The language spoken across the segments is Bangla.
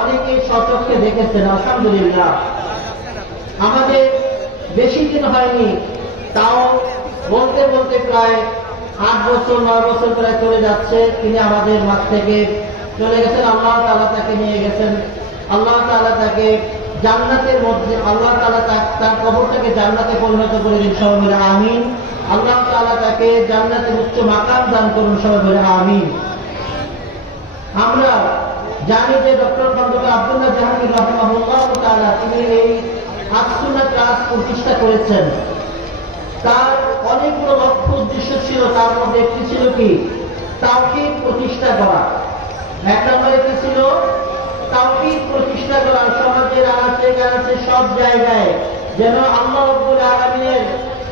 অনেকেই সচক্ষে দেখেছেন। আলহামদুলিল্লাহ, আমাদের বেশি দিন হয়নি, তাও বলতে বলতে প্রায় 8 বছর 9 বছর প্রায় চলে যাচ্ছে। তিনি আমাদের মাঝ থেকে চলে গেছেন। আল্লাহ তাআলা তাকে নিয়ে গেছেন। আল্লাহ তাআলা তাকে জান্নাতের মধ্যে, আল্লাহ তাআলা তার কবরটাকে জান্নাতে পরিণত করে দিন, সবাই বলে আমিন। আল্লাহ তাআলা তাকে জান্নাতের উচ্চ মাকাম দান করুন, সবাই বলে আমিন। আমরা জানি যে ডক্টর খন্দকার আব্দুল্লাহ জাহাঙ্গীর রাহিমাহুল্লাহ তাআলা তিনি এই আস-সুন্নাহ ট্রাস্ট প্রতিষ্ঠা করেছেন। তার অনেকগুলো লক্ষ্য উদ্দেশ্য ছিল, তার মধ্যে একটি ছিল কি তাওহীদ প্রতিষ্ঠা করা। এক নম্বরে কি ছিল? তাওহীদ প্রতিষ্ঠা করা। সমাজের আনাচে কানাচে সব জায়গায় যেন আল্লাহ রাব্বুল আলামিনের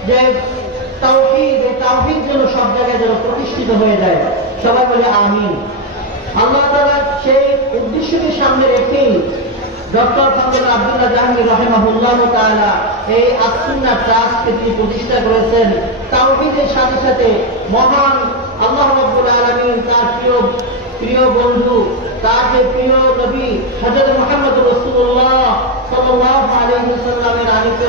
যে তাওহীদ, এই তাওহীদ যেন সব জায়গায় যেন প্রতিষ্ঠিত হয়ে যায়, সবাই বলে আমিন। আল্লাহ তাআলা সেই উদ্দেশ্যকে সামনে রেখেই ডক্টর খন্দকার আব্দুল্লাহ জাহাঙ্গীর রাহিমাহুল্লাহ তাআলা এই আস-সুন্নাহ ট্রাস্টকে তিনি প্রতিষ্ঠা করেছেন। তাওহীদের সাথে সাথে মহান আল্লাহ রাব্বুল আলামিন তার প্রিয় বন্ধু, তার যে প্রিয় নবী হযরত মুহাম্মদ রাসূলুল্লাহ সাল্লাল্লাহু আলাইহি ওয়াসাল্লামের আনিত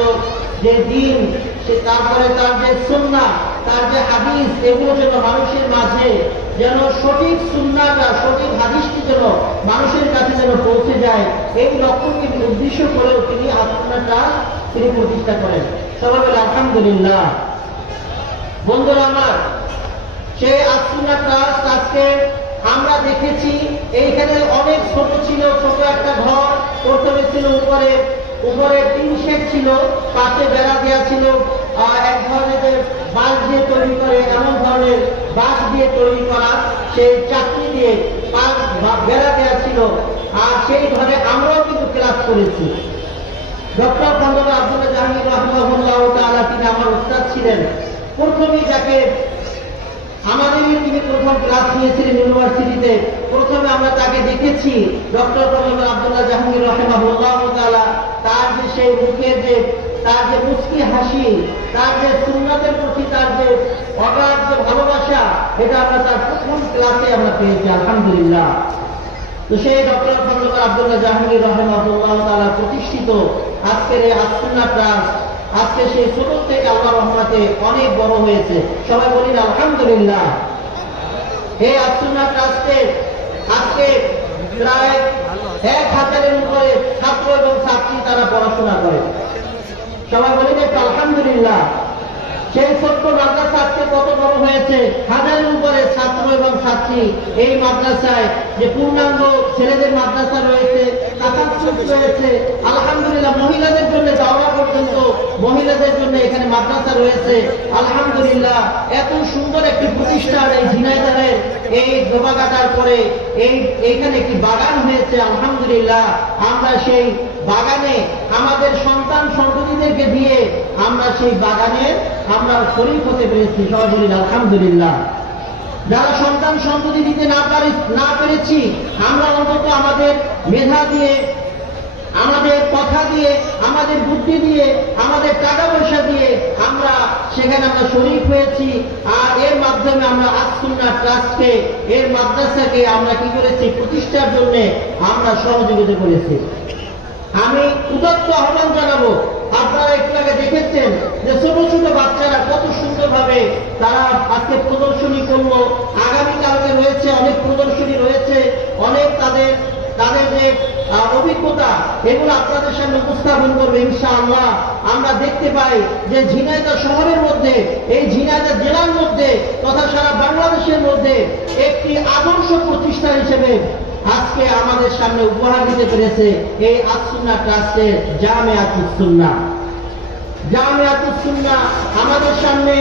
যে দ্বীন, সে তারপরে তার যে সুন্নাহ, তার যে হাদিস, এগুলো যেন মানুষের মাঝে যেন সঠিক সুন্নাহটা, সঠিক হাদিসটি যেন মানুষের কাছে যেন পৌঁছে যায়, এই লক্ষ্যকে উদ্দেশ্য করেও তিনি আস-সুন্নাহটা তিনি প্রতিষ্ঠা করেন। সবাই বলে আলহামদুলিল্লাহ। বন্ধুরা আমার, সেই আস-সুন্নাহ ট্রাস্ট আজকে আমরা দেখেছি এইখানে অনেক ছোট ছিল, ছোট একটা ঘর। প্রথমে ছিল উপরে টিন শেড ছিল, পাশে বেড়া দেওয়া ছিল এক ধরনের বাঁশ দিয়ে তৈরি করে, এমন ধরনের বাঁশ দিয়ে তৈরি করা সেই চাকরি দিয়ে বেড়া দেওয়া ছিল। আর সেই ঘরে আমরাও কিন্তু ক্লাস করেছি। ডক্টর খন্দকার আব্দুল্লাহ জাহাঙ্গীর রাহিমাহুল্লাহ তাআলা তিনি আমার উস্তাদ ছিলেন। প্রথমেই যাকে আমাদেরই তিনি প্রথম ক্লাস নিয়েছিলেন ইউনিভার্সিটিতে, প্রথমে আমরা তাকে দেখেছি ডক্টর খন্দকার আব্দুল্লাহ জাহাঙ্গীর রাহিমাহুল্লাহ তাআলা। তার যে সেই মুখের যে তার যে মুস্কি হাসি, তার যে সুন্নাতের প্রতি তার যে অগাধ যে ভালোবাসা, এটা আমরা তার প্রথম ক্লাসে আমরা পেয়েছি। আলহামদুলিল্লাহ। তো সেই ডক্টর খন্দকার আব্দুল্লাহ জাহাঙ্গীর রাহিমাহুল্লাহ তাআলা প্রতিষ্ঠিত আজকের এই আস-সুন্নাহ ট্রাস্ট আজকে সেই ছোট থেকে আল্লাহর রহমতে অনেক বড় হয়েছে। সবাই বলেন আলহামদুলিল্লাহ। এই আস-সুন্নাহ ট্রাস্টে আজকে প্রায় 1000-এর উপরে ছাত্র এবং ছাত্রী তারা পড়াশোনা করে। সবাই বলেন একটু আলহামদুলিল্লাহ। সেই ছোট্ট মাদ্রাসা আজকে কত বড় হয়েছে, 1000-এর উপরে ছাত্র এবং ছাত্রী এই মাদ্রাসায়। যে পূর্ণাঙ্গ ছেলেদের মাদ্রাসা রয়েছে, তাফাজ্জুদ রয়েছে, আলহামদুলিল্লাহ। মহিলাদের জন্য দাওয়া পর্যন্ত মহিলাদের জন্য এখানে মাদ্রাসা রয়েছে। আলহামদুলিল্লাহ, এত সুন্দর একটি প্রতিষ্ঠান এই ঝিনাইদহের এই ডোবাঘাটার পরে এইখানে একটি বাগান হয়েছে। আলহামদুলিল্লাহ, আমরা সেই বাগানে আমাদের সন্তান সন্ততিদেরকে দিয়ে আমরা সেই বাগানে আমরা শরীক হতে পেরেছি। সবাই বলি আলহামদুলিল্লাহ। যারা সন্তান সন্ততি দিতে না পেরেছি, আমরা অন্তত আমাদের মেধা দিয়ে, আমাদের কথা দিয়ে, আমাদের বুদ্ধি দিয়ে, আমাদের টাকা পয়সা দিয়ে আমরা সেখানে আমরা শরীক হয়েছি। আর এর মাধ্যমে আমরা আস-সুন্নাহ ট্রাস্টকে, এর মাদ্রাসাকে আমরা কি করেছি? প্রতিষ্ঠার জন্য আমরা সহযোগিতা করেছি। আমি উদাত্ত আহ্বান জানাবো, আপনারা একটু আগে দেখেছেন যে ছোট ছোট বাচ্চারা কত সুন্দরভাবে তারা আজকে প্রদর্শনী করলো। আগামীকালকে রয়েছে অনেক প্রদর্শনী রয়েছে, অনেক তাদের যে অভিজ্ঞতা, এগুলো আপনাদের সামনে উপস্থাপন করবে ইনশাআল্লাহ। আমরা দেখতে পাই যে ঝিনাইদহ শহরের মধ্যে, এই ঝিনাইদহ জেলার মধ্যে তথা সারা বাংলাদেশের মধ্যে একটি আদর্শ প্রতিষ্ঠান হিসেবে আজকে আমাদের সামনে উপহার দিতে পেরেছে এই আস-সুন্নাহ ট্রাস্টের জামিয়াতুস সুন্নাহ। জামিয়াতুস সুন্নাহ আমাদের সামনে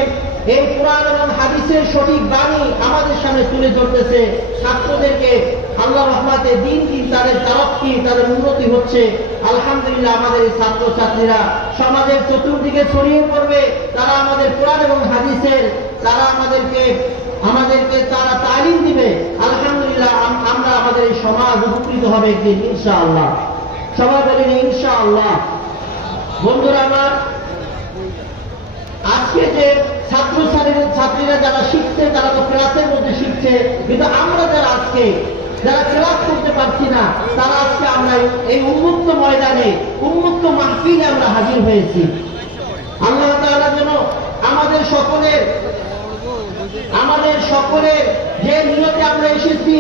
এই কোরআন এবং হাদিসের সঠিক বাণী আমাদের সামনে তুলে ধরতেছে। ছাত্রদেরকে আল্লাহর রহমতে দিন দিন তাদের তারাক্কি, তাদের উন্নতি হচ্ছে। আলহামদুলিল্লাহ, আমাদের এই ছাত্র ছাত্রীরা সমাজের চতুর্দিকে ছড়িয়ে পড়বে। তারা আমাদের কোরআন এবং হাদিসের তারা আমাদেরকে তারা তালিম দিবে। আলহামদুলিল্লাহ, আমরা আমাদের এই সমাজ উপকৃত হবে একদিন ইনশাআল্লাহ। সবাই বলেন ইনশাআল্লাহ। বন্ধুরা আমার, আজকে যে ছাত্রীরা যারা শিখছে তারা তো ক্লাসের মধ্যে শিখছে, কিন্তু আমরা যারা আজকে যারা ক্লাস করতে পারছি না, তারা আজকে আমরা এই উন্মুক্ত ময়দানে, উন্মুক্ত মাহফিলে আমরা হাজির হয়েছি। আল্লাহ তাআলা যেন আমাদের সকলের যে নিয়তে আমরা এসেছি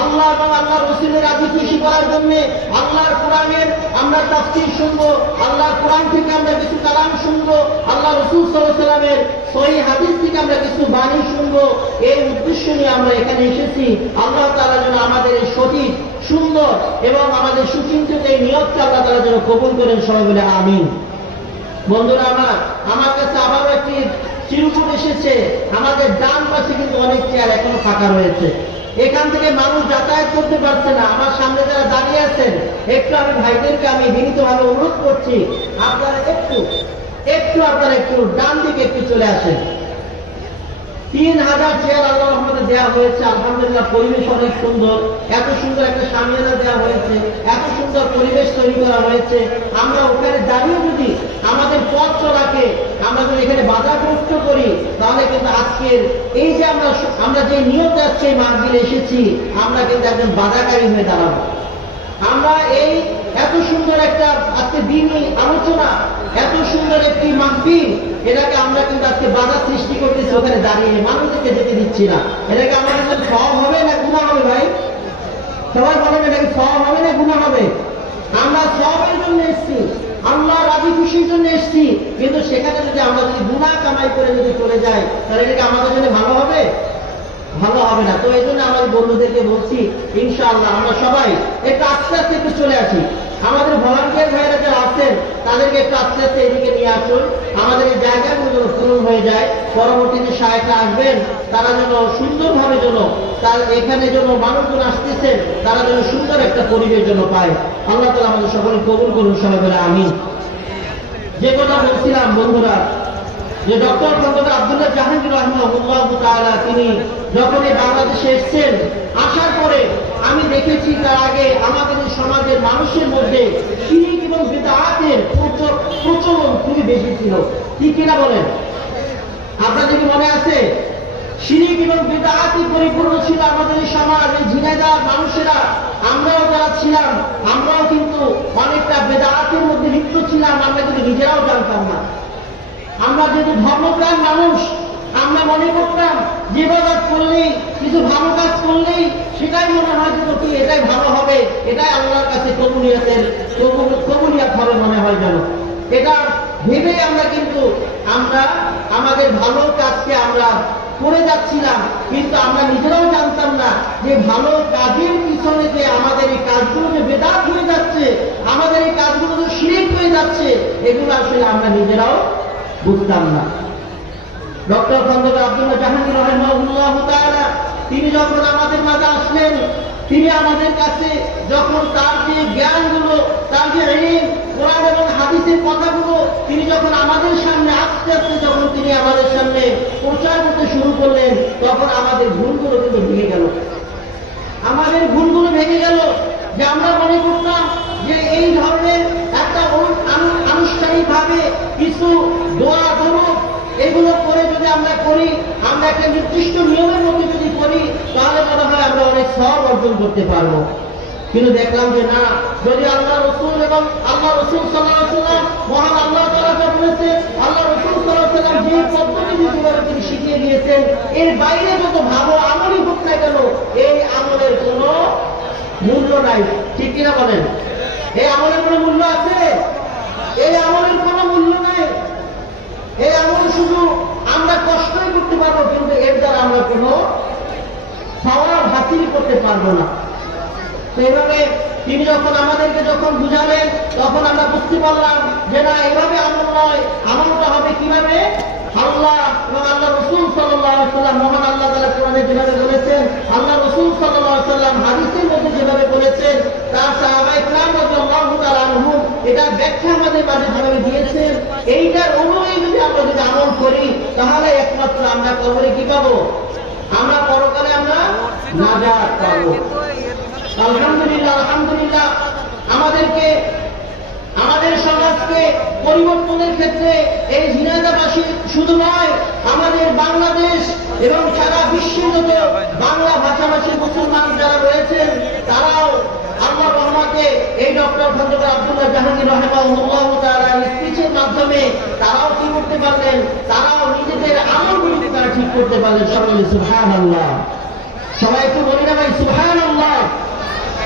আল্লাহ এবং আল্লাহ রাসূলের রাজি খুশি করার জন্য, আল্লাহর কোরআনের আমরা তাফসীর শুনবো, আল্লাহর কোরআন থেকে আমরা কিছু কালাম শুনবো, আল্লাহ রাসূল সাল্লাল্লাহু আলাইহি ওয়াসাল্লামের সহিহ হাদিস থেকে আমরা কিছু বাণী শুনবো, এই উদ্দেশ্য নিয়ে আমরা এখানে এসেছি। আল্লাহ তাআলা যেন আমাদের এই সঠিক, সুন্দর এবং আমাদের সুচিন্তিত এই নিয়তকে আল্লাহ তাআলা যেন কবুল করেন, সবাই বলে আমিন। বন্ধুরা আমার কাছে আবারও একটি চিরকুট এসেছে। আমাদের ডান পাশে কিন্তু অনেক চেয়ার এখনো ফাঁকা রয়েছে, এখান থেকে মানুষ যাতায়াত করতে পারছে না। আমার সামনে যারা দাঁড়িয়ে আছেন, একটু আমি ভাইদেরকে আমি বিনীতভাবে অনুরোধ করছি, আপনারা একটু ডান দিকে একটু চলে আসেন। 3000 চেয়ার আল্লাহর রহমতে দেওয়া হয়েছে। আলহামদুলিল্লাহ, পরিবেশ অনেক সুন্দর, এত সুন্দর একটা সামিয়ানা দেওয়া হয়েছে, এত সুন্দর পরিবেশ তৈরি করা হয়েছে। আমরা ওখানে দাঁড়িয়ে যদি আমাদের পথ চলাকে আমরা যদি এখানে বাধাগ্রস্ত করি, তাহলে কিন্তু আজকের এই যে আমরা যে নিয়তে আজকে মাহফিলে এসেছি, আমরা কিন্তু একজন বাধাকারী হয়ে দাঁড়াবো। আমরা এই এত সুন্দর একটা আজকে দিনই আলোচনা, এত সুন্দর একটি মাহফিল, এটাকে আমরা কিন্তু আজকে বাধা সৃষ্টি করতেছি, ওখানে দাঁড়িয়ে মানুষদেরকে যেতে দিচ্ছি না। এটাকে আমাদের জন্য সওয়াব হবে না গুনাহ হবে? ভাই সবাই বলেন, এটাকে সওয়াব হবে না গুনাহ হবে? আমরা সওয়াবের জন্য এসেছি, আল্লাহ রাজি খুশির জন্য এসেছি, কিন্তু সেখানে যদি আমরা গুনাহ কামাই করে যদি চলে যাই, তাহলে এটাকে আমাদের জন্য ভালো হবে? ভালো হবে না। তো এই জন্য আমার বন্ধুদেরকে বলছি, ইনশাআল্লাহ আমরা সবাই একটু আস্তে আস্তে একটু চলে আসি। আমাদের ভলান্টিয়ার ভাইরা যারা আছেন, তাদেরকে একটু আস্তে আস্তে এদিকে নিয়ে আসুন, আমাদের এই জায়গাগুলো যেন পূরণ হয়ে যায়। পরবর্তীতে সাহেবরা আসবেন, তারা যেন সুন্দরভাবে যেন এখানে যেন মানুষজন আসতেছেন, তারা যেন সুন্দর একটা পরিবেশ যেন পায়। আল্লাহ তাআলা আমাদের সকলে কবুল করুন, সবাই বলে আমিন। যে কথা বলছিলাম বন্ধুরা, যে ডক্টর খন্দকার আব্দুল্লাহ জাহাঙ্গীর রাহিমাহুল্লাহ তাআলা তিনি যখন এই বাংলাদেশে এসেছেন, আসার পরে আমি দেখেছি তার আগে আমাদের সমাজের মানুষের মধ্যে শিরক এবং বিদআতের প্রচলন খুবই বেশি ছিল। ঠিক কিনা বলেন? আপনাদের কি মনে আছে? শিরক এবং বিদআতে পরিপূর্ণ ছিল আমাদের এই সমাজ, এই ঝিনাইদহ মানুষেরা, আমরাও যারা ছিলাম, আমরাও কিন্তু অনেকটা বিদআতের মধ্যে লিপ্ত ছিলাম, আমরা কিন্তু নিজেরাও জানতাম না। আমরা যেহেতু ধর্মপ্রাণ মানুষ, আমরা মনে করতাম যে ইবাদত করলেই, কিছু ভালো কাজ করলেই সেটাই মনে হয় যে এটাই ভালো হবে, এটাই আল্লাহর কাছে কবুলিয়াত হবে মনে হয় যেন। এটা ভেবে আমরা আমাদের ভালো কাজকে আমরা করে যাচ্ছিলাম, কিন্তু আমরা নিজেরাও জানতাম না যে ভালো কাজের পিছনে যে আমাদের এই কাজগুলো যে বেদাত হয়ে যাচ্ছে, আমাদের এই কাজগুলো যে শিরক হয়ে যাচ্ছে, এগুলো আসলে আমরা নিজেরাও বুঝতাম না। ডক্টর খন্দকার আব্দুল্লাহ জাহাঙ্গীর রাহিমাহুল্লাহ তাআলা তিনি যখন আমাদের মাঝে আসলেন, তিনি আমাদের কাছে যখন তার যে জ্ঞানগুলো, তার যে ইলম, কোরআন এবং হাদিসের কথাগুলো তিনি যখন আমাদের সামনে আস্তে আস্তে যখন তিনি আমাদের সামনে প্রচার করতে শুরু করলেন, তখন আমাদের ভুলগুলো কিন্তু ভেঙে গেল। আমাদের ভুলগুলো ভেঙে গেল, যে আমরা মনে করতাম যে এই ধরনের একটা আনুষ্ঠানিকভাবে কিছু দোয়া দরুদ এগুলো করে যদি আমরা করি, আমরা একটা নির্দিষ্ট নিয়মের মধ্যে যদি করি, তাহলে মনে হয় আমরা অনেক সওয়াব অর্জন করতে পারবো। কিন্তু দেখলাম যে না, যদি আল্লাহ রাসূল এবং আল্লাহ রাসূল সাল্লাল্লাহু আলাইহি ওয়াসাল্লাম, মহান আল্লাহ তাআলা যা বলেছেন, আল্লাহ রাসূল সাল্লাল্লাহু আলাইহি ওয়াসাল্লাম যে পদ্ধতি যেভাবে তিনি শিখিয়ে দিয়েছেন, এর বাইরে যত ভালো আমলই হোক না কেন, এই আমলের কোনো মূল্য নাই। ঠিক কিনা বলেন? এই আমলের কোনো মূল্য আছে? এই আমলের কোনো মূল্য নাই। এই আমল শুধু আমরা কষ্টই করতে পারবো, কিন্তু এর দ্বারা আমরা কোনো সওয়াব হাসিল করতে পারবো না। সেইভাবে তিনি যখন আমাদেরকে বুঝালেন, তখন আমরা বুঝতে পারলাম যে না, এইভাবে আমল নয়, আমলটা হবে কিভাবে? আল্লাহ এবং আল্লাহ রাসূল সাল্লাল্লাহু আলাইহি ওয়াসাল্লাম, মহান আল্লাহ তাআলা কোরআনে যেভাবে বলেছেন, আল্লাহ রাসূল সাল্লাল্লাহু আলাইহি ওয়াসাল্লাম হাদিসের মধ্যে যেভাবে বলেছেন, তার সাহাবায়ে কেরাম রাদিয়াল্লাহু তাআলা আনহুম এটা ব্যাখ্যা আমাদের মাঝে যেভাবে দিয়েছেন, এইটার অনুযায়ী যদি আমরা আমল করি, তাহলে একমাত্র আমরা কবরে কি পাবো? আমরা পরকালে আমরা নাজাত পাবো। আলহামদুলিল্লাহ, আলহামদুলিল্লাহ, আমাদের সমাজকে পরিবর্তনের ক্ষেত্রে এই ঝিনাইদহবাসী শুধু নয়, আমাদের বাংলাদেশ এবং সারা বিশ্বে যত বাংলা ভাষাভাষী প্রবাসী মুসলমান যারা রয়েছেন তারাও আল্লাহ রহমতে এই ডক্টর খন্দকার আব্দুল্লাহ জাহাঙ্গীর রাহিমাহুল্লাহ তাআলা স্পিচের মাধ্যমে তারাও কি করতে পারলেন, তারাও নিজেদের আমলগুলোকে তারা ঠিক করতে পারলেন। সবাই সুবহানাল্লাহ, সবাই একটু বলি না ভাই সুবহানাল্লাহ।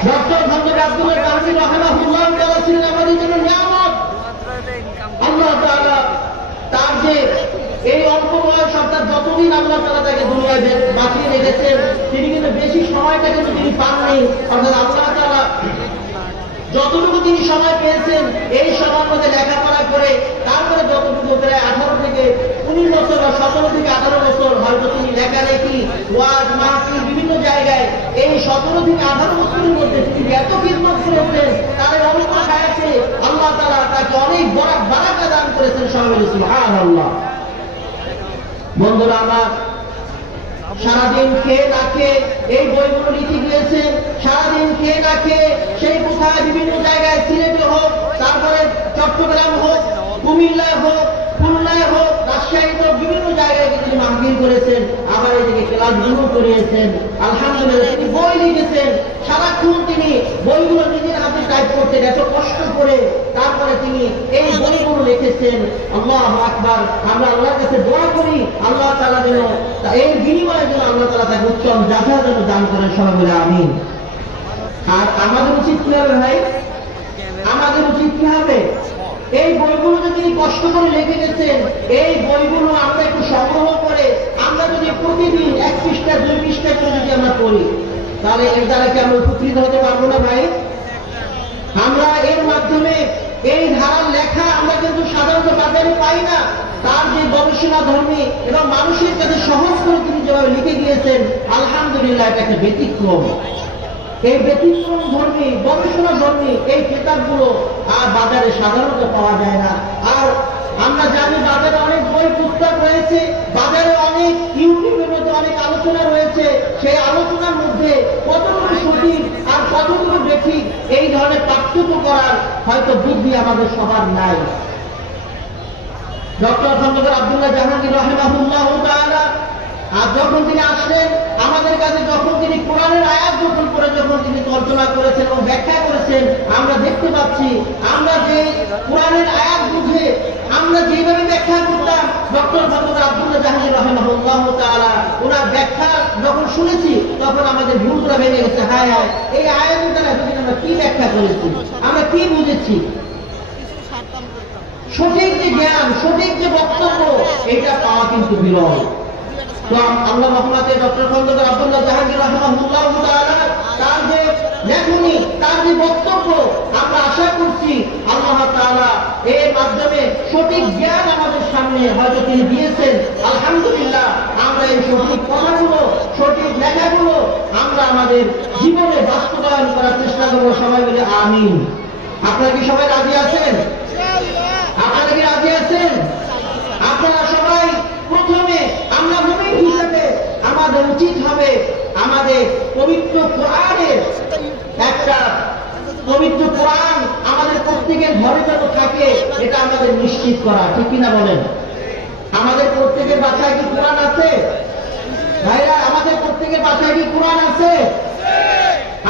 ডক্টর খন্দকার আব্দুল্লাহ জাহাঙ্গীর রাহিমাহুল্লাহ তাআলা ছিলেন আমাদের জন্য নিয়ামত। আল্লাহ তাআলা তার যে এই অল্প বয়স অর্থাৎ যতদিন আল্লাহ তাআলা তাকে দুনিয়ায় বাঁচিয়ে রেখেছেন তিনি কিন্তু বেশি সময়টা কিন্তু তিনি পাননি। অর্থাৎ আল্লাহ তাআলা যতটুকু তিনি সময় পেয়েছেন এই সময়ের মধ্যে লেখাপড়া করে তারপরে যতটুকু প্রায় 18 থেকে 19 বছর বা 17 থেকে 18 বছর হয়তো তিনি লেখালেখি ওয়াজ মাহফিল বিভিন্ন জায়গায় এই 17 থেকে 18 বছরের মধ্যে তিনি এত খিদমত করেছেন, তাদের অল্প হায়াতে আল্লাহ তাআলা তাকে অনেক বড় বারাকা দান করেছেন। সবাই সুবহানাল্লাহ। বন্ধুরা আমার, সারাদিন খেয়ে না খেয়ে এই বইগুলো লিখে গিয়েছেন, সারাদিন খেয়ে না খেয়ে সেই কোথায় বিভিন্ন জায়গায় সিলেটে হোক, তারপরে চট্টগ্রাম হোক, কুমিল্লা হোক, খুলনায় হোক, রাজশাহী হোক, বিভিন্ন জায়গায় তিনি মাহফিল করেছেন, আবার এদিকে ক্লাসগুলো করিয়েছেন। আলহামদুলিল্লাহ তিনি বই লিখেছেন, সারাক্ষণ তিনি বইগুলো নিজের হাতে টাইপ করতেন এত কষ্ট করে, তারপরে তিনি এই বইগুলো লিখেছেন। আল্লাহু আকবার। আমরা আল্লাহর কাছে দোয়া করি আল্লাহ তাআলা যেন এর বিনিময়ে যেন আল্লাহ তাআলা তাকে উত্তম জাযা যেন দান করেন। সবাই বলে আমিন। আর আমাদের উচিত কি হবে ভাই? আমাদের উচিত কি হবে? এই বইগুলো যে তিনি কষ্ট করে লিখে গেছেন এই বইগুলো আমরা একটু সংগ্রহ করে আমরা যদি প্রতিদিন 1 পৃষ্ঠা 2 পৃষ্ঠা করে যদি আমরা পড়ি তাহলে এর দ্বারা কি আমরা উপকৃত হতে পারবো না ভাই? আমরা এর মাধ্যমে এই ধারার লেখা আমরা কিন্তু সাধারণত বাজারে পাই না। তার যে গবেষণা ধর্মী এবং মানুষের কাছে সহজ করে তিনি যেভাবে লিখে গিয়েছেন আলহামদুলিল্লাহ এটা একটা ব্যতিক্রম। এই ব্যতিক্রম ধর্মী গবেষণা ধর্মী এই কিতাবগুলো আর বাজারে সাধারণত পাওয়া যায় না। আর আমরা জানি বাজারে অনেক বই পুস্তক রয়েছে, বাজারে অনেক ইউটিউবের মধ্যে অনেক আলোচনা রয়েছে, সেই আলোচনার মধ্যে কতটুকু সঠিক আর কতটুকু বেঠিক এই ধরনের পার্থক্য করার হয়তো বুদ্ধি আমাদের সবার নাই। ডক্টর খন্দকার আব্দুল্লাহ জাহাঙ্গীর রাহিমাহুল্লাহ তাআলা আর যখন তিনি আসলেন আমাদের কাছে, যখন তিনি কোরআনের আয়াত যখন তিনি তর্জমা করেছেন এবং ব্যাখ্যা করেছেন, আমরা দেখতে পাচ্ছি আমরা যে কোরআনের আয়াত বুঝে আমরা যেভাবে ব্যাখ্যা করতাম ডক্টর খন্দকার আব্দুল্লাহ জাহাঙ্গীর রাহিমাহুল্লাহ তাআলা ওনার ব্যাখ্যা যখন শুনেছি তখন আমাদের ভুলগুলো ভেঙে গেছে। হায় হায়, এই আয়াতের দ্বারা এতদিন আমরা কি ব্যাখ্যা করেছি, আমরা কি বুঝেছি, সঠিক যে জ্ঞান সঠিক যে বক্তব্য এটা পাওয়া কিন্তু বিরল। তো আল্লাহ রহমতে ডক্টর খন্দকার আব্দুল্লাহ জাহাঙ্গীর রাহিমাহুল্লাহ তাআলা তার যে লেখনী তার যে বক্তব্য আমরা আশা করছি আল্লাহ তাআলা এর মাধ্যমে সঠিক জ্ঞান আমাদের সামনে হয়তো তিনি দিয়েছেন। আলহামদুলিল্লাহ আমরা এই সঠিক কথাগুলো সঠিক লেখাগুলো আমরা আমাদের জীবনে বাস্তবায়ন করার চেষ্টা করবো। সবাই মিলে আমিন। আপনারা কি সবাই রাজি আছেন? আপনারা কি রাজি আছেন? আপনারা সবাই প্রথমে আমরা মুমিন হিসেবে আমাদের উচিত হবে আমাদের পবিত্র কোরআনের একটা পবিত্র কোরআন আমাদের প্রত্যেকের ঘরে যত থাকে এটা আমাদের নিশ্চিত করা, ঠিক কিনা বলেন? আমাদের প্রত্যেকের বাসায় কি কোরআন আছে ভাইরা? আমাদের প্রত্যেকের বাসায় কি কোরআন আছে?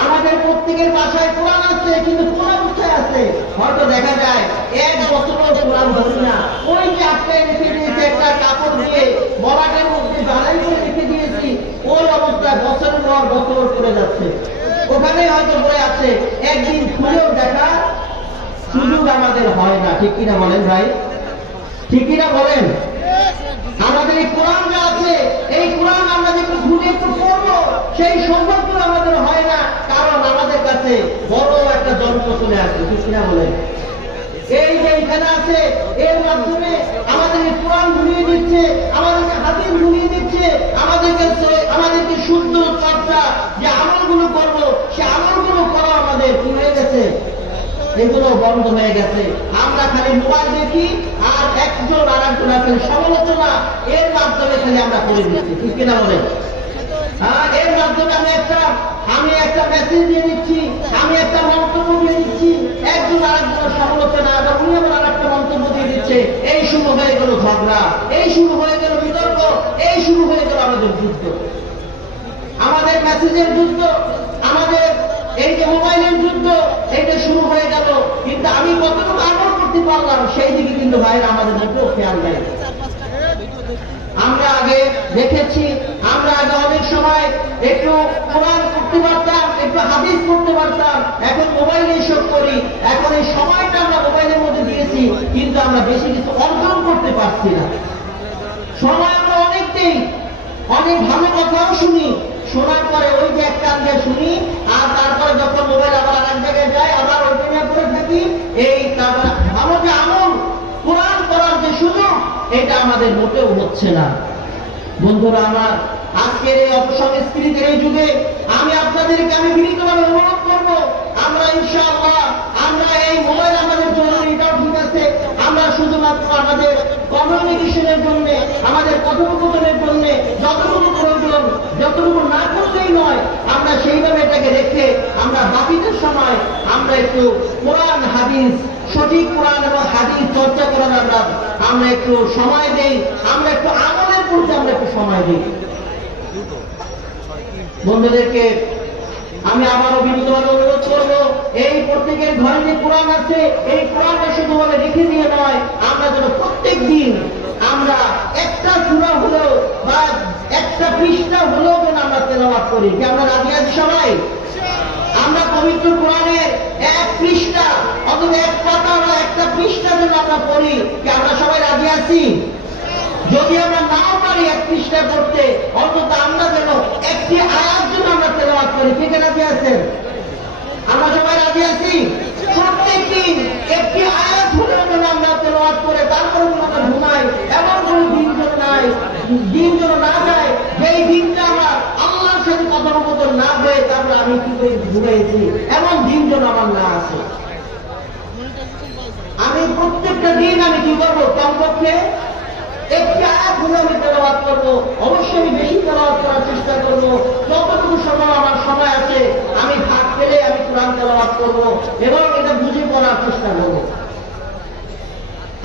আমাদের প্রত্যেকের বাসায় কোরআন আছে, কিন্তু কোন অবস্থায় আছে? হয়তো দেখা যায় 1 বছরও কোরআন ধরি না, ওই যে আটকায় রেখে দিয়েছে একটা কাপড় দিয়ে বরাটের মধ্যে বাড়াই করে রেখে দিয়েছি, ওই অবস্থায় বছরের পর বছর করে যাচ্ছে, ওখানে হয়তো পড়ে আছে, একদিন খুলেও দেখা সুযোগ আমাদের হয় না, ঠিক কিনা বলেন ভাই? ঠিক কিনা বলেন? আমাদের এই কোরআন যা আছে এই কোরআন আমরা যে খুঁজে একটু পড়বো সেই সৌভাগ্য আমাদের হয় না, কারণ আমাদের কাছে বড় একটা যন্ত্র চলে আসে, ঠিক কিনা বলেন? এই যে এখানে আছে এর মাধ্যমে আমাদের এই কোরআন ভুলিয়ে দিচ্ছে, আমাদেরকে হাদিস ভুলিয়ে দিচ্ছে, আমাদেরকে শুদ্ধ চর্চা যে আমলগুলো করবো সে আমলগুলো করা আমাদের কি হয়ে গেছে, এগুলো বন্ধ হয়ে গেছে। আমরা খালি মোবাইল দেখি আর একজন আর একজনের খালি সমালোচনা এর মাধ্যমে খালি আমরা করে দিচ্ছি, ঠিক কিনা বলেন? এর মাধ্যমে আমি একটা মেসেজ দিয়ে দিচ্ছি, আমি একটা মন্তব্য দিয়ে দিচ্ছি, একজন আর একজনের সমালোচনা বা উনি আবার আর একটা মন্তব্য দিয়ে দিচ্ছে, এই শুরু হয়ে গেল ঝগড়া, এই শুরু হয়ে গেল বিতর্ক, এই শুরু হয়ে গেল আমাদের যুদ্ধ। আমাদের মেসেজের যুদ্ধ, আমাদের এই যে মোবাইলের যুদ্ধ, এটা শুরু হয়ে গেল। কিন্তু আমি কতটুকু আমল করতে পারলাম সেই দিকে কিন্তু ভাইরা আমাদের মধ্যেও খেয়াল দেয়। আমরা আগে দেখেছি, আমরা আগে অনেক সময় একটু কোরআন পড়তে পারতাম, একটু হাদিস পড়তে পারতাম, এখন মোবাইলে এসব করি। এখন এই সময়টা আমরা মোবাইলের মধ্যে দিয়েছি, কিন্তু আমরা বেশি কিছু অর্জন করতে পারছি না। সময় আমরা অনেক দেই, অনেক ভালো কথাও শুনি, শোনার পরে ওই যে এক কান দিয়ে শুনি, আর তারপরে যখন মোবাইল আবার আর এক জায়গায় যায় আবার ওইটা করে থাকি। এই তারপরে ভালো যে আমল কোরআন করার যে সুযোগ, এটা আমাদের মোটেও হচ্ছে না। বন্ধুরা আমার, আজকের এই অপসংস্কৃতির এই যুগে আমি আপনাদেরকে বিনীতভাবে অনুরোধ করবো, আমরা ইনশাআল্লাহ আমরা এই মোবাইল আমাদের জন্য এটাও ঠিক আছে, আমরা শুধুমাত্র আমাদের কমিউনিকেশনের জন্য, আমাদের কথোপকথনের জন্য যতটুকু প্রয়োজন, যতটুকু না করতেই নয়, আমরা সেইভাবে এটাকে রেখে আমরা বাকিদের সময় আমরা একটু কোরআন হাদিস, সঠিক কোরআন এবং হাদিস চর্চা করার আমরা একটু সময় দেই, আমরা একটু আমলের প্রতি আমরা একটু সময় দিই। বন্ধুদেরকে আমি আবারও বিনীতভাবে অনুরোধ করবো, এই প্রত্যেকের ঘরে যে কোরআন আছে, এই কোরআনটা শুধুভাবে রেখে দিয়ে নয়, আমরা যেন প্রত্যেক দিন আমরা একটা সূরা হলেও বা একটা পৃষ্ঠা হলেও যেন আমরা তেলাওয়াত করি। কি আমরা রাজি আছি সবাই? আমরা পবিত্র কোরআনের এক পৃষ্ঠা অথবা এক পাতা বা একটা পৃষ্ঠা যেন আমরা পড়ি। কি আমরা সবাই রাজি আছি? যদি আমরা নাও পারি এক পৃষ্ঠা পড়তে, অন্তত আমরা যেন একটি আয়াত যেন আমরা তেলাওয়াত করি। ঠিক রাজি আছেন? আমরা সবাই রাজি আছি? প্রত্যেক দিন একটি আয়াত হলেও যেন আমরা তেলাওয়াত করে তারপরে আমরা ঘুমাই। এমন কোন দিন যেন নাই, দিন যেন না যায় যেই দিনটা আমরা আল্লাহর সাথে কথোপকথন না হয়ে তারপরে আমি কি করে ঘুমাইছি, এমন দিন যেন আমার না আসে। আমি প্রত্যেকটা দিন আমি কি করবো, কমপক্ষে একটি আয়াত হলে আমি তেলাওয়াত করবো। অবশ্যই আমি বেশি তেলাওয়াত করার চেষ্টা করবো। যতটুকু সময় আমার সময় আছে, আমি ভাগ পেলে আমি কোরআন তেলাওয়াত করবো এবং এটা বুঝে পড়ার চেষ্টা করবো।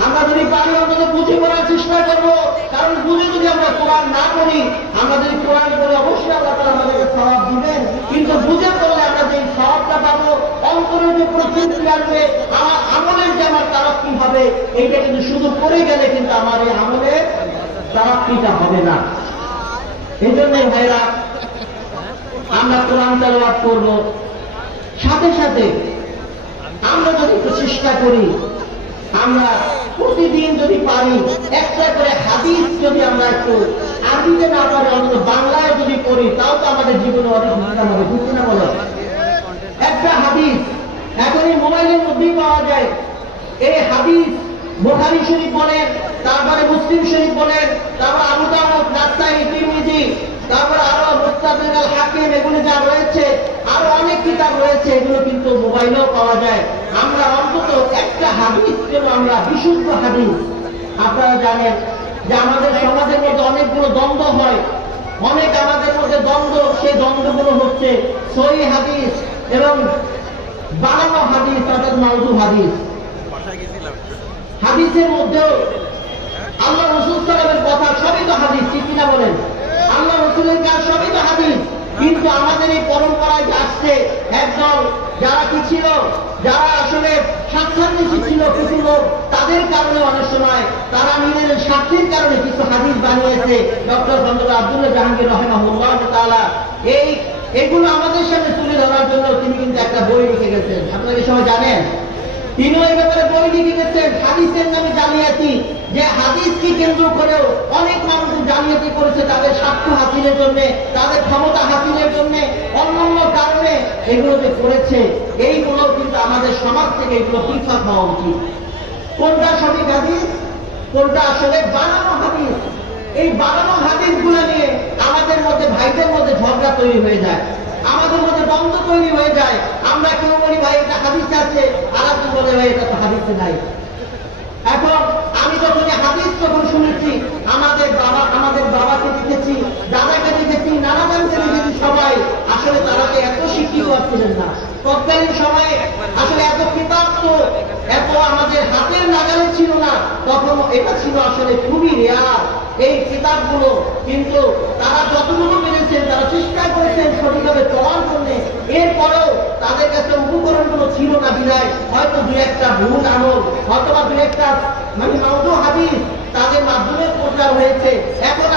আমরা যদি পারি অন্তত বুঝে পড়ার চেষ্টা করবো, কারণ বুঝে যদি আমরা কোরআন না করি, আমরা যদি কোরআন করি অবশ্যই আল্লাহ তাআলা আমাদেরকে সওয়াব দিবেন, কিন্তু বুঝে পড়লে আমরা যে সওয়াবটা পাবো, অন্তরে যে প্রতিক্রিয়া আসবে, আমার আমলের যে আমার তারাক্কি হবে, এইটা কিন্তু শুধু করে গেলে কিন্তু আমার এই আমলের তারাক্কিটা হবে না। এই জন্যই ভাইরা আমরা কোরআন তেলাওয়াত করব, সাথে সাথে আমরা যদি একটু চেষ্টা করি, আমরা প্রতিদিন যদি পারি একটা করে হাদিস যদি আমরা একটু আরবিতে না পারি অন্তত বাংলায় যদি পড়ি, তাও তো আমাদের জীবনে অনেক উপকার হবে। বুঝছি না বলো? একটা হাদিস এখন এই মোবাইলের মধ্যেই পাওয়া যায়। এই হাদিস বুখারী শরীফ বলেন, তারপরে মুসলিম শরীফ বলেন, তারপর আবু দাউদ, নাসাই, তিরমিজি, তারপরে আরো মুস্তাদরাক আল হাকিম, এগুলো যা রয়েছে আরো অনেক কিতাব রয়েছে, এগুলো কিন্তু মোবাইলেও পাওয়া যায়। আমরা অন্তত একটা হাদিস যেন আমরা বিশুদ্ধ হাদিস, আপনারা জানেন যে আমাদের সমাজের মধ্যে অনেকগুলো দ্বন্দ্ব হয়, অনেক আমাদের মধ্যে দ্বন্দ্ব, সেই দ্বন্দ্বগুলো হচ্ছে সহিহ হাদিস এবং বানানো হাদিস অর্থাৎ মাউযু হাদিস। হাদিসের মধ্যেও আল্লাহ রাসূল সাল্লাল্লাহু আলাইহি ওয়াসাল্লামের কথা সবই তো হাদিস, ঠিক কিনা বলেন? আল্লাহ রাসূলের কাজ সবই তো হাদিস, কিন্তু আমাদের এই পরম্পরায় আসছে একদল যারা কি ছিল, যারা আসলে স্বার্থান্বেষী ছিল কিছু লোক, তাদের কারণে অনেক সময় তারা নিজেদের স্বার্থের কারণে কিছু হাদিস বানিয়েছে। ডক্টর খন্দকার আব্দুল্লাহ জাহাঙ্গীর রাহিমাহুল্লাহ তাআলা এইগুলো আমাদের সামনে তুলে ধরার জন্য তিনি কিন্তু একটা বই লিখে গেছেন। আপনারা কি সবাই জানেন? তিনিও এই ব্যাপারে বই লিখে গেছেন, হাদিসের নামে জালিয়াতি, যে হাদিসকে কেন্দ্র করেও অনেক মানুষ জালিয়াতি করেছে তাদের স্বার্থ হাসিলের জন্য, তাদের ক্ষমতা হাসিলের জন্য, অন্যান্য কারণে এগুলো যে করেছে, এইগুলো কিন্তু আমাদের সমাজ থেকে এগুলো পৃথক হওয়া উচিত। কোনটা সঠিক হাদিস, কোনটা আসলে বানানো হাদিস, এই বানানো হাদিসগুলো নিয়ে আমাদের মধ্যে ভাইদের মধ্যে ঝগড়া তৈরি হয়ে যায়, আমাদের মধ্যে দ্বন্দ্ব তৈরি হয়ে যায়। আমরা কেউ বলি ভাই এটা হাদিসে আছে, আর আপনি বলে ভাই এটা তো হাদিসে নাই। এখন আমি যখন হাদিস যখন শুনেছি, আমাদের বাবাকে দেখেছি, দাদাকে দেখেছি, নানাবানকে দেখেছি, সবাই আসলে তারা এত শিক্ষিত ছিলেন না। তৎকালীন সময়ে আসলে এত কিতাব তো এত আমাদের হাতের নাগালে ছিল না, তখন এটা ছিল আসলে খুবই রেয়ার এই কিতাবগুলো। কিন্তু তারা যতটুকু পেরেছেন তারা চেষ্টা করেছেন সঠিকভাবে চলার জন্য। এরপরেও তাদের কাছে উপকরণগুলো ছিল না বিধায় হয়তো দু একটা ভুল আমল অথবা দু একটা মাউযু হাদিস তাদের মাধ্যমে প্রচার হয়েছে। এখন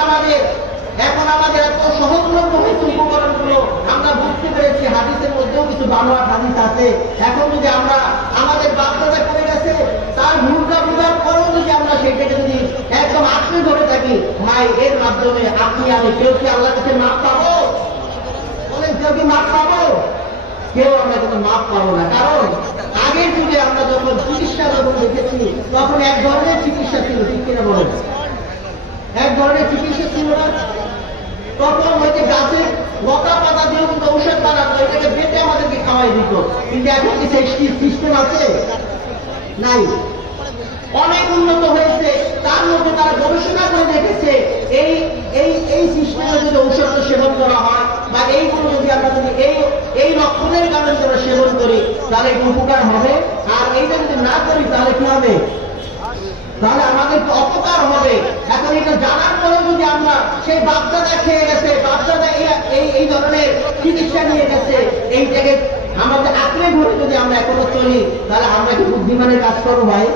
আমাদের এত সহজলভ্য হয়েছে উপকরণগুলো, আমরা বুঝতে পেরেছি হাদিসের মধ্যেও কিছু বানোয়াট হাদিস আছে। এখন যদি আমরা আমাদের বাচ্চাদের করে গেছে তার ভুলটা বোঝার পরেও যদি আমরা সেটাকে যদি একদম আঁকড়ে ধরে থাকি, ভাই এর মাধ্যমে আপনি আমি কেউ কি আল্লাহর কাছে মাপ পাবো? বলেন, কেউ কি মাপ পাবো? কেউ আমরা কিন্তু মাপ পাবো না। কারণ আগের যুগে আমরা যখন চিকিৎসা যখন দেখেছি তখন এক ধরনের চিকিৎসা ছিল, ঠিক কিনা বলেন? এক ধরনের চিকিৎসা ছিল না। তখন হয়তো গাছের লতা পাতা দিয়েও কিন্তু ঔষধ বানাতো, এটাকে বেটে আমাদেরকে খাওয়াই দিত। কিন্তু এখন কি সেই সিস্টেম আছে? নাই। অনেক উন্নত হয়েছে, তার মধ্যে তারা গবেষণা করে দেখেছে এই এই এই সিস্টেমে যদি ঔষধ সেবন করা হয় বা এইগুলো যদি আমরা যদি এই লক্ষণের কারণে আমরা সেবন করি তাহলে একটু উপকার হবে, আর এইটা যদি না করি তাহলে কি হবে? তাহলে আমাদের অপকার হবে। এখন এটা জানার পরেও যদি আমরা সেই বাচ্চাটা খেয়ে গেছে, বাচ্চাটা এই ধরনের চিকিৎসা নিয়ে গেছে, এইটাকে আমাদের আঁকড়ে ধরে যদি আমরা এখনো চলি, তাহলে আমরা কি বুদ্ধিমানের কাজ করবো? ভাই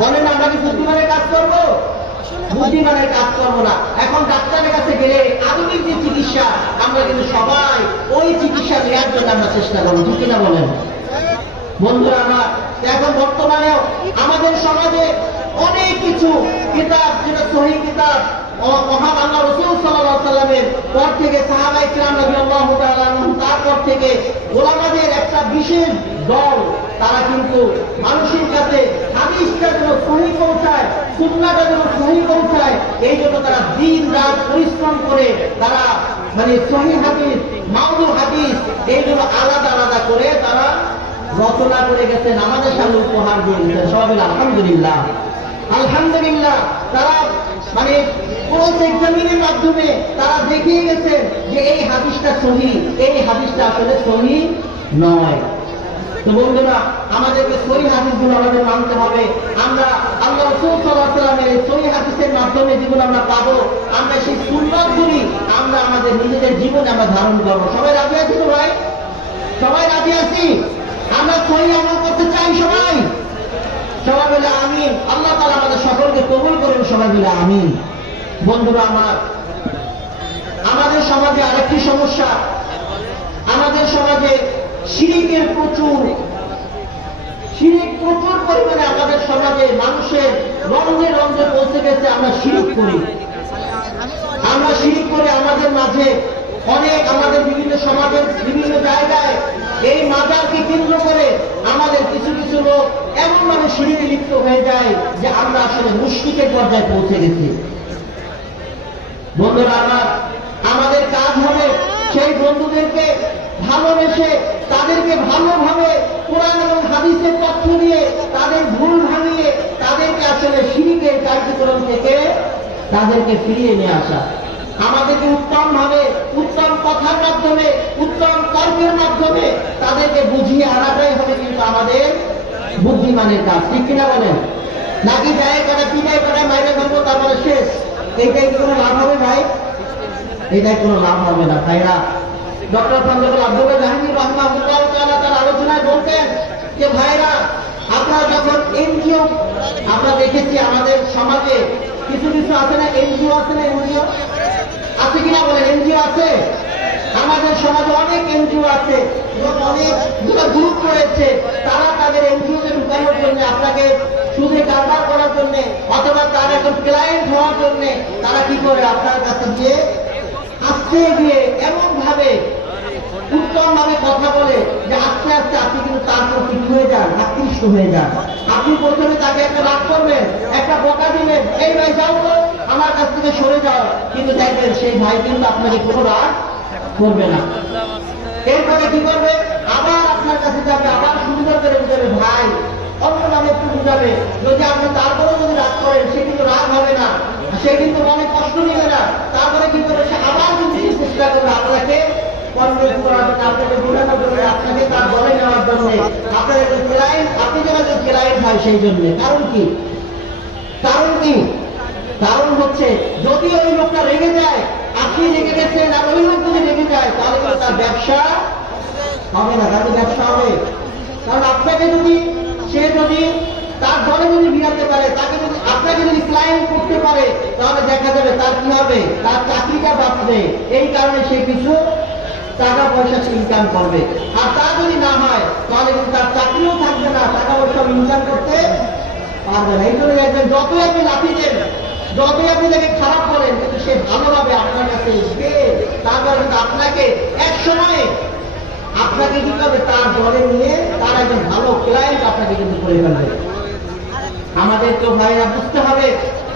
বলেন, আমরা কি বুদ্ধিমানের কাজ করবো? বুদ্ধিমানের কাজ করবো না। এখন ডাক্তারের কাছে গেলে আধুনিক যে চিকিৎসা, আমরা কিন্তু সবাই ওই চিকিৎসা নেওয়ার জন্য আমরা চেষ্টা করবো, ঠিক কিনা বলেন? বন্ধুরা আমার, এখন বর্তমানেও আমাদের সমাজে অনেক কিছু কিতাব, যেটা সহিহ কিতাব মহান আল্লাহ রাসূল সাল্লাল্লাহু আলাইহি ওয়াসাল্লামের পর থেকে সাহাবায়ে কিরাম রাদিয়াল্লাহু তাআলা আনহুম, তারপর থেকে ওলামাদের একটা বিশেষ দল, তারা কিন্তু মানুষের কাছে হাদিসটা যেন সহিহ পৌঁছায়, সুন্নাহটা যেন সহিহ পৌঁছায়, এই জন্য তারা দিন রাত পরিশ্রম করে তারা সহিহ হাদিস, মাউযু হাদিস এইগুলো আলাদা আলাদা করে তারা রচনা করে গেছেন, আমাদের সামনে উপহার দিয়ে গেছেন। সবাই আলহামদুলিল্লাহ, আলহামদুলিল্লাহ। তারা ক্রস এক্সামিনের মাধ্যমে তারা দেখিয়ে গেছেন যে এই হাদিসটা সহিহ, এই হাদিসটা আসলে সহিহ নয়। তো বন্ধুরা, আমাদেরকে সহিহ হাদিসগুলো আমাদের মানতে হবে। আমরা আল্লাহ রাসূল সাল্লাল্লাহু আলাইহি ওয়াসাল্লামের এই সহিহ হাদিসের মাধ্যমে যেগুলো আমরা পাবো, আমরা সেই সুন্নাতগুলি আমরা আমাদের নিজেদের জীবনে আমরা ধারণ করবো। সবাই রাজি আছি তো ভাই? সবাই রাজি আছি? আমরা সহিহ আমল করতে চাই সবাই? সবাই বলে আমিন। আল্লাহ তাআলা আমাদের সকলকে কবুল করুন, সবাই বলে আমিন। বন্ধুরা আমার, আমাদের সমাজে আরেকটি সমস্যা, আমাদের সমাজে শিরকের প্রচুর পরিমাণে আমাদের সমাজে মানুষের রন্ধে রন্ধে পৌঁছে গেছে। আমরা শিরক করি, আমাদের মাঝে অনেক, আমাদের বিভিন্ন সমাজের বিভিন্ন জায়গায় এই মাজারকে কেন্দ্র করে আমাদের কিছু কিছু লোক এমন শিরকে লিপ্ত হয়ে যায় যে আমরা আসলে মুশরিকের পর্যায়ে পৌঁছে গেছি। বন্ধুরা আমার, আমাদের কাজ হবে সেই বন্ধুদেরকে ভালোবেসে তাদেরকে ভালোভাবে কোরআন এবং হাদিসের তথ্য দিয়ে তাদের ভুল ভাঙিয়ে তাদেরকে আসলে শিরকের কার্যক্রম থেকে তাদেরকে ফিরিয়ে নিয়ে আসা। আমাদেরকে উত্তম ভাবে, উত্তম কথার মাধ্যমে, উত্তম তর্কের মাধ্যমে তাদেরকে বুঝিয়ে আনাটাই হবে কিন্তু আমাদের বুদ্ধিমানের কাজ, ঠিক কিনা বলেন? নাকি যায় করা পিটাই করা মাইনে ধরবো তারপরে শেষ, এইটাই কোনো লাভ হবে ভাই? এটাই কোনো লাভ হবে না, ভাইরা। ডক্টর ফজলুল আব্দুল্লাহ জাহাঙ্গীর রাহমাহুল্লাহ তাআলা তার আলোচনায় বলতেন যে ভাইরা, আপনারা যখন এনজিও, আমরা দেখেছি আমাদের সমাজে কিছু কিছু আছে না, এনজিও আছে না, এনজিও আছে কিনা বলেন? এনজিও আছে আমাদের সমাজে, অনেক এনজিও আছে, অনেক গ্রুপ রয়েছে। তারা তাদের এনজিওতে ঢুকানোর জন্য, আপনাকে সুদে কারবার করার জন্য অথবা তার এখন ক্লায়েন্ট হওয়ার জন্য তারা কি করে আপনার কাছে গিয়ে আস্তে গিয়ে এমন ভাবে উত্তম ভাবে কথা বলে যে আস্তে আস্তে আপনি কিন্তু তার প্রতি হয়ে যান, আকৃষ্ট হয়ে যান। আপনি প্রথমে তাকে একটা রাগ করবেন, একটা বকা দিবেন, এই ভাই যাও তো, আমার কাছ থেকে সরে যাও, কিন্তু দেখবেন সেই ভাই কিন্তু আপনাকে কোনো রাগ করবে না। এরপরে কি করবে? আবার আপনার কাছে যাবে, আবার সুন্দর করে বুঝাবে, ভাই অন্য নামে একটু বুঝাবে। যদি আপনি তারপরেও যদি রাগ করেন, সে কিন্তু রাগ হবে না, সে কিন্তু মনে কষ্ট নেবে না। তারপরে কি করবে? সে আবার যদি চেষ্টা করবে আপনাকে কনভিন্স করার জন্য, আপনাকে বোঝানোর জন্য, আপনাকে তার দলে নেওয়ার জন্য, আপনার ক্লায়েন্ট, আপনি যেন ক্লায়েন্ট হয় সেই জন্য। কারণ কি? কারণ কি? কারণ হচ্ছে যদি ওই লোকটা রেগে যায়, আপনি রেগে গেছেন আর ওই লোক যদি রেগে যায়, তাহলে কিন্তু তার ব্যবসা হবে না। তাদের ব্যবসা হবে, কারণ আপনাকে যদি সে যদি তার দলে যদি ভিড়াতে পারে, তাকে যদি আপনাকে যদি ক্লাইম করতে পারে, তাহলে দেখা যাবে তার কি হবে, তার চাকরিটা বাঁচবে। এই কারণে সে কিছু টাকা পয়সা ইনকাম করবে। আর তা যদি না হয়, তাহলে কিন্তু তার চাকরিও থাকবে না, টাকা পয়সা ইনকাম করতে পারবে না। এই জন্য দেখবেন যতই আপনি লাঠি দেন, যতই আপনি তাকে খারাপ করেন, কিন্তু সে ভালোভাবে আপনার কাছে এসবে। তারপরে কিন্তু আপনাকে এক সময়ে আপনাকে কি করবে, তার দলে নিয়ে তার একজন ভালো ক্লায়েন্ট আপনাকে কিন্তু করে ফেলবে। আমাদের তো ভাইরা বুঝতে হবে,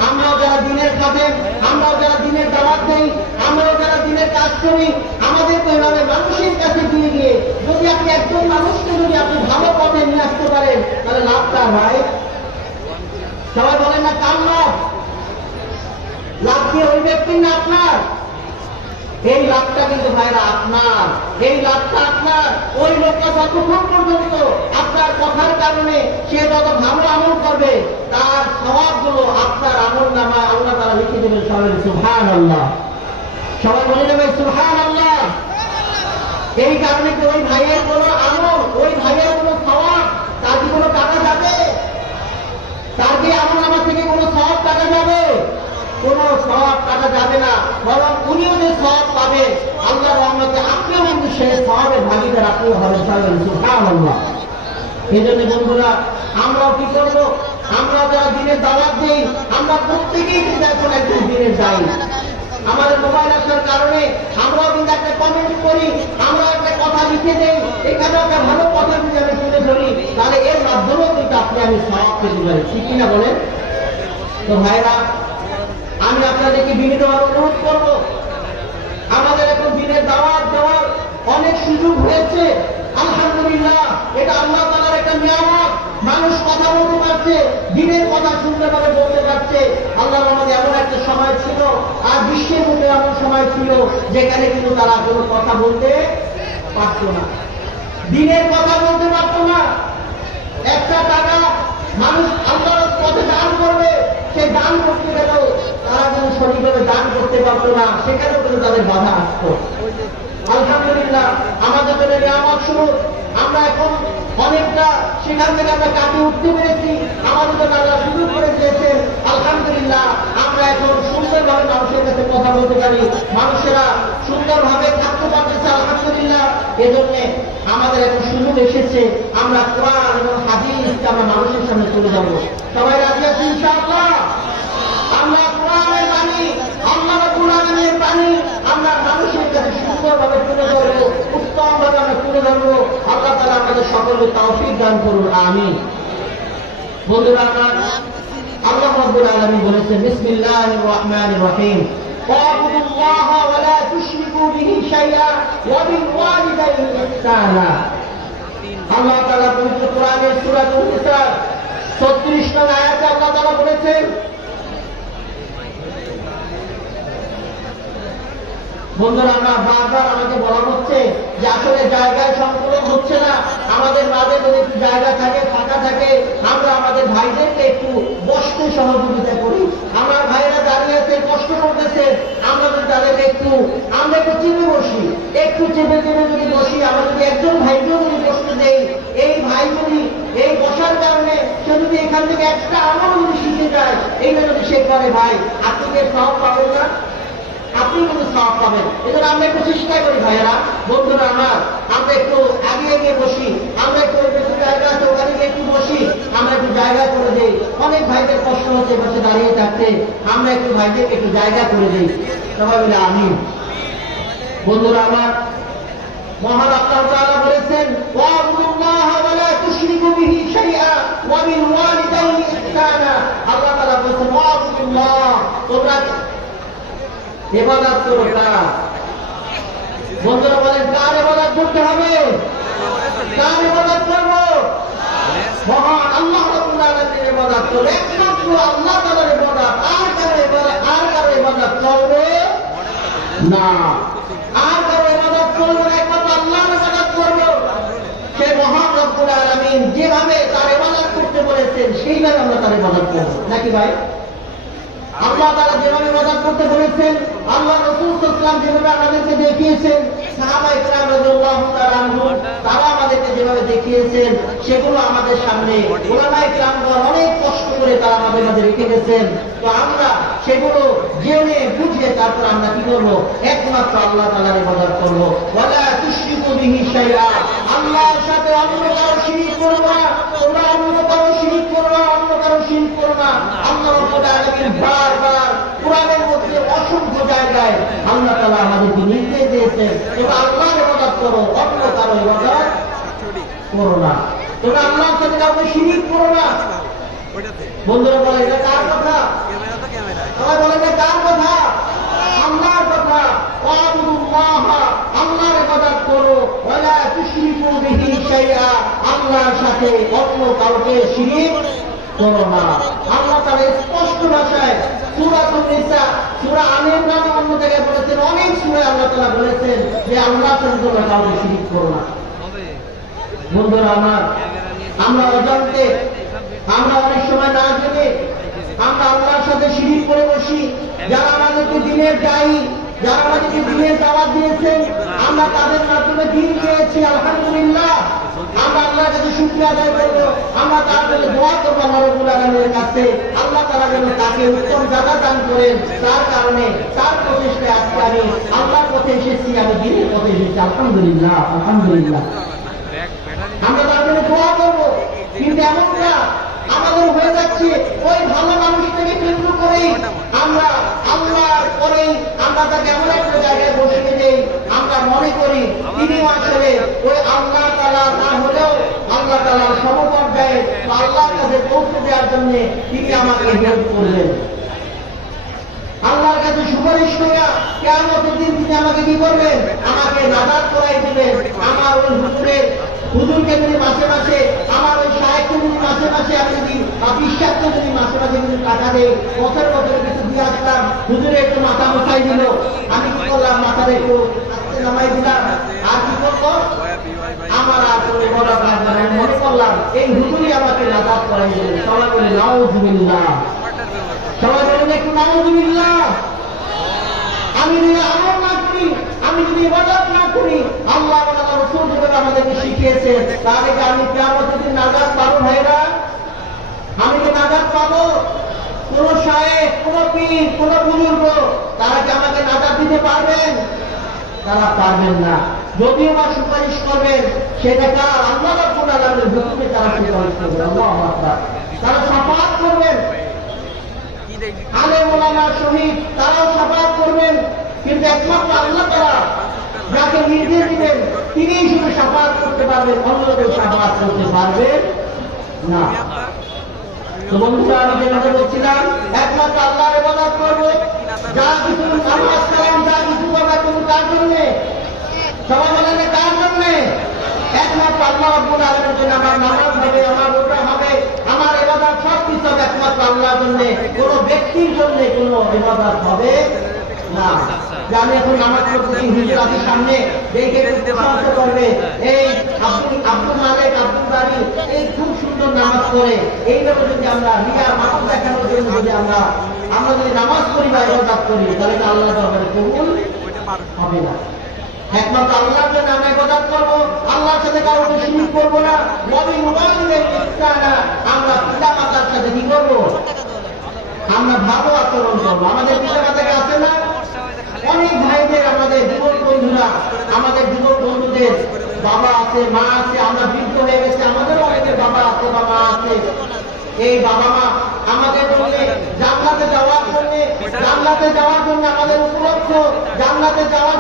আমরাও যারা দিনের কাজে, আমরাও যারা দিনের দাওয়াত দেই, আমরাও যারা দিনের কাজ করি, আমাদের তো এভাবে মানুষের কাছে দিয়ে গিয়ে যদি আপনি একজন মানুষকে যদি আপনি ভালো পথে নিয়ে আসতে পারেন, তাহলে লাভটা ভাই সবাই বলেন না কার লাভ? লাভ কি ওই ব্যক্তির না আপনার? এই লাভটা কিন্তু ভাইরা আপনার, এই লাভটা আপনার। ওই লোকটা যতক্ষণ পর্যন্ত আপনার কথার কারণে সে যত ভালো আমল করবে, তার স্বভাবগুলো আপনার আমল নামায় আল্লাহ তাআলা লিখে দেবেন। সবাই সুবহানাল্লাহ, সবাই বলে দেবে সুবহানাল্লাহ। এই কারণে কি ওই ভাইয়ের কোনো আমল, ওই ভাইয়ের কোনো স্বভাব, তার কি কোনো টাকা যাবে? তার কি আমল নামা থেকে কোনো স্বভাব টাকা যাবে? কোনো সওয়াব টাকা যাবে না, বরং উনিও যে সওয়াব পাবে আল্লাহর রহমতে, আপনিও কিন্তু সেই সওয়াবের ভাগীদার আপনিও হবেন। সুবহানাল্লাহ। এই জন্য বন্ধুরা, আমরাও কি করবো, আমরা যারা দিনের দাওয়াত দিই, আমরা প্রত্যেকেই কিন্তু এখন একজন দিনের যাই। আমাদের মোবাইল আসার কারণে আমরাও কিন্তু একটা কমেন্ট করি, আমরা একটা কথা লিখে দেই, এখানে একটা ভালো কথা যদি আমি তুলে ধরি, তাহলে এর মাধ্যমেও কিন্তু আপনি আমি সওয়াব পেতে পারি। ঠিক কিনা বলেন? তো ভাইরা, আমি আপনাদেরকে বিনীতভাবে অনুরোধ করবো, আমাদের এখন দিনের দাওয়াত দেওয়ার অনেক সুযোগ হয়েছে। আলহামদুলিল্লাহ, এটা আল্লাহ তাআলার একটা নিয়ামত। মানুষ কথা বলতে পারছে, দিনের কথা সুন্দরভাবে বলতে পারছে। আল্লাহর রহমতে এমন একটা সময় ছিল, আর বিশ্বের মধ্যে এমন সময় ছিল যেখানে কিন্তু তারা কোনো কথা বলতে পারত না, দিনের কথা বলতে পারত না। একটা টাকা মানুষ আল্লাহর পথে দান করবে, সে দান করতে গেলেও তারা কিন্তু সঠিকভাবে দান করতে পারতো না, সেখানেও কিন্তু তাদের বাধা আসতো। আলহামদুলিল্লাহ, আমাদের জন্য নিয়ামত শুরু। আমরা এখন অনেকটা সেখান থেকে আমরা কাটিয়ে উঠতে পেরেছি, আমাদের জন্য আল্লাহ সুযোগ করে দিয়েছেন। আলহামদুলিল্লাহ, আমরা এখন সুন্দরভাবে মানুষের কাছে কথা বলতে পারি, মানুষেরা সুন্দরভাবে থাকতে পারতেছে। আলহামদুলিল্লাহ, এজন্য আমাদের এখন সুযোগ এসেছে, আমরা কোরআন এবং হাদিসকে আমরা মানুষের সামনে তুলে যাব। সবাই রাজি আছি ইনশাআল্লাহ? আমরা কোরআনের বাণী, আল্লাহ রাব্বুল আলামিনের বাণী আমরা মানুষের কাছে সুন্দরভাবে তুলে ধরবো, উত্তমভাবে আমরা তুলে ধরবো। আল্লাহ তাআলা আমাদের সকলকে তৌফিক দান করুন, আমিন। বন্ধুরা আমার, আল্লাহ রাব্বুল আলামিন বলেছেন, বিসমিল্লাহির রহমানির রহিম, ওয়া'বুদুল্লাহা ওয়া লা তুশরিকু বিহি শাইআন ওয়া বিল ওয়ালিদাইনি ইহসানা। আল্লাহ তাআলা পবিত্র কোরআনের সূরা নিসা 36 নং আয়াতে আল্লাহ তাআলা বলেছেন, বন্ধুরা আমার বারবার আমাকে বলা হচ্ছে যে আসলে জায়গায় সংকলন হচ্ছে না, আমাদের মাঝে যদি একটু জায়গা থাকে, ফাঁকা থাকে, আমরা আমাদের ভাইদেরকে একটু বসতে সহযোগিতা করি। আমার ভাইরা দাঁড়িয়ে আছে, কষ্ট করতেছে, আমরা যদি তাদেরকে আমরা একটু চেপে বসি, একটু চেপে চেপে যদি বসি, আমরা যদি একজন ভাইকেও যদি বসতে দেই, এই ভাই যদি এই বসার কারণে সে যদি এখান থেকে একটা আমল যদি শিখে যায়, এইটা যদি সে করে, ভাই আপনি কি সওয়াব পাবেন না? আপনি কিন্তু সওয়াব পাবেন। এজন্য আমরা একটু চেষ্টা করি ভাইয়েরা, বন্ধুরা আমার, আমরা একটু আগে এগিয়ে বসি, আমরা একটু বেশি জায়গা আছে ওখানে গিয়ে একটু বসি, আমরা একটু জায়গা করে দিই। অনেক ভাইদের কষ্ট হচ্ছে বসে দাঁড়িয়ে থাকতে, আমরা একটু ভাইদের একটু জায়গা করে দিই। সবাই মিলে আমিন। বন্ধুরা আমার, মহান আল্লাহ তাআলা বলেছেন, ওয়া'বুদুল্লাহা ওয়া লা তুশরিকু বিহি শাইআন ওয়া বিল ওয়ালিদাইনি ইহসানা। আল্লাহ তাআলা বলেছেন, ওয়া'বুদুল্লাহ, তোমরা ইবাদত করো কার? বন্ধুরা বলেন, কার ইবাদত করতে হবে? কার ইবাদত করব? মহান আল্লাহ রাব্বুল আলামিনের ইবাদত করব, একমাত্র আল্লাহ তাআলার ইবাদত। আর কারো ইবাদত করবে না, আর কারো ইবাদত করব না, একমাত্র আল্লাহর ইবাদত করব। সেই মহান রব্বুল আলামিন যেভাবে তার ইবাদত করতে বলেছেন, সেইভাবে আমরা তার ইবাদত করব, নাকি ভাই? আল্লাহ তাআলা যেভাবে ইবাদত করতে বলেছেন, আল্লাহ রাসূল সাল্লাল্লাহু আলাইহি ওয়াসাল্লাম যেভাবে আমাদেরকে দেখিয়েছেন, সাহাবায়ে কেরাম রাদিয়াল্লাহু তাআলা আনহুম তারা আমাদেরকে যেভাবে দেখিয়েছেন, সেগুলো আমাদের সামনে উলামায়ে কেরামগণ অনেক কষ্ট করে তারা আমাদের মাঝে রেখে গেছেন। তো আমরা সেগুলো জেনে বুঝে তারপর আমরা কি করবো? একমাত্র আল্লাহ তাআলার ইবাদত করবো। ওয়ালা তুশরিকু বিহি শাইআ, আল্লাহর সাথে অন্য কারো শিরিক করবে না। তোমরা অন্য কারো শিরিক করবে না, অন্য কারো শিরিক করবে না। আল্লাহ রাব্বুল আলামিন বারবার কোরআনের মধ্যে অসংখ্য জায়গায় আল্লাহ তাআলা আমাদেরকে নির্দেশ দিয়েছেন, তোমরা আল্লাহর ইবাদত করো, অন্য কারো ইবাদত করো না। তোমরা আল্লাহর সাথে কাউকে শিরিক করো না। বন্ধুরা বলে এটা কার কথা? সবাই বলে এটা কার কথা? আল্লাহর কথা। ওয়াবুদুল্লাহ, আল্লাহর ইবাদত করো। ওয়ালা তুশরিকু বিহি শাইআ, আল্লাহর সাথে অন্য কাউকে শিরিক করো না। আল্লাহ তাআলা স্পষ্ট ভাষায় সূরাতুন নিসা, সূরা আলে ইমরান অন্য জায়গায় বলেছেন, অনেক সূরায় আল্লাহ তাআলা বলেছেন যে আল্লাহর সাথে তোমরা কাউকে শিরিক করো না। বন্ধুরা আমার, আমরা অজান্তে, আমরা অনেক সময় না জেনে আমরা আল্লাহর সাথে শিরিক করে বসি। যারা আমাদেরকে দিনের দায়ী, যারা আমাদেরকে দিনের দাওয়াত দিয়েছেন, আমরা তাদের মাধ্যমে দিন পেয়েছি, আলহামদুলিল্লাহ। আমরা আল্লাহর কাছে শুকরিয়া আদায় করব, আমরা তার জন্য দোয়া করবো আল্লাহ রাব্বুল আলামিনের কাছে, আল্লাহ তাআলা যেন তাকে উত্তম জাযা দান করেন। তার কারণে, তার প্রচেষ্টায় আজকে আমি আল্লাহর পথে এসেছি, আমি দিনের পথে এসেছি, আলহামদুলিল্লাহ, আলহামদুলিল্লাহ। আমরা তার জন্য দোয়া করবো। কিন্তু এমনটা আমাদের হয়ে যাচ্ছে, ওই ভালো মানুষটাকে কেন্দ্র করেই আমরা আল্লাহর পরেই আমরা তাকে এমন একটা জায়গায় বসিয়ে দেই, আমরা মনে করি তিনি আসলে ওই আল্লাহ তাআলা না হলেও আল্লাহ তাআলার সমপর্যায়ে আল্লাহর কাছে পৌঁছে দেওয়ার জন্য তিনি আমাকে হেল্প করলেন। আল্লাহর কাছে সুপারিশ করিয়া কিয়ামতের দিন তিনি আমাকে কি করবেন? আমাকে নাজাত করাই দিবেন। আমার ওই হুজুরকে যদি মাসে মাসে, আমার ওই শায়েখকে যদি মাসে মাসে আমি যদি বিশ্বাসকে যদি মাসে মাসে যদি টাকা দেই, বছর বছর কিছু দিয়ে আসলাম, হুজুরে একটু মাথা মুখাই দিল, আমি কি করলাম? মাথাটা একটু আস্তে নামাই দিলাম, আর কি করবো? আমার আর কোনো বলা মনে করলাম এই হুজুরই আমাকে নাজাত করাই দিলেন। সবাই বলে নাউযুবিল্লাহ, সবাই বলেন একটু নাউযুবিল্লাহ। আমি যদি আমল না করি, আমি যদি ইবাদত না করি, আল্লাহ এবং আল্লাহর রাসূল যেভাবে আমাদেরকে শিখিয়েছেন, তাহলে কি আমি কিয়ামতের দিন নাজাত পাবো ভাইরা? আমি কি নাজাত পাবো? কোন শায়েখ, কোন পীর, কোন বুজুর্গ তারা কি আমাকে নাজাত দিতে পারবেন? তারা পারবেন না। যদিও বা সুপারিশ করবেন, সেটা কার? আল্লাহ রাব্বুল আলামিনের হুকুমে তারা সুপারিশ করবেন। আল্লাহু আকবার। তারা শাফাআত করবেন, আলেম ওলামা শহীদ তারাও শাফাআত করবেন। কিন্তু একমাত্র আল্লাহ তাআলা যাকে নির্দেশ দিবেন, তিনিই শুধু শাফাআত করতে পারবেন, অন্য কেউ শাফাআত করতে পারবেন না। তো বন্ধুরা, আমি যে কথা বলছিলাম, একমাত্র আল্লাহর ইবাদত করবো। যা কিছু নামাজ কালাম যা কিছু আমরা করবো তার জন্যে। সবাই বলেন কার জন্যে? একমাত্র আল্লাহ রাব্বুল আলামিনের জন্য আমার নামাজ হবে, আমার রোজা হবে, আমার ইবাদত সব কিছু একমাত্র আল্লাহর জন্য। কোন ব্যক্তির জন্য কোন ইবাদত হবে না। যে আমি এখন নামাজ পড়তেছি, হুজুর আছে সামনে, দেখে সাহায্য করবে, এই আব্দুল মালিক, আব্দুল বাড়ি, এই খুব সুন্দর নামাজ পড়ে, এইভাবে যদি আমরা রিয়া মানুষ দেখানোর জন্য যদি আমরা যদি নামাজ পড়ি বা ইবাদত করি, তাহলে তো আল্লাহ দরবারে কবুল হবে না। একমাত্র আল্লাহর জন্য আমরা ইবাদত করবো, আল্লাহর সাথে কাউকে শিরিক করবো না। নবী মুহাম্মদের ইহসানা, আমরা পিতা মাতার সাথে কি করবো? আমরা ভালো আচরণ করবো। আমাদের পিতা মাতাকে আছে না? অনেক ভাইদের, আমাদের যুবক বন্ধুরা, আমাদের যুবক বন্ধুদের বাবা আছে, মা আছে, আমরা বৃদ্ধ হয়ে গেছে, আমাদের অনেকের বাবা আছে বা মা আছে। এই বাবা মা আমাদের জন্য জান্নাতে যাওয়ার জন্য, জান্নাতে যাওয়ার জন্য আমাদের উপলক্ষ, জান্নাতে যাওয়ার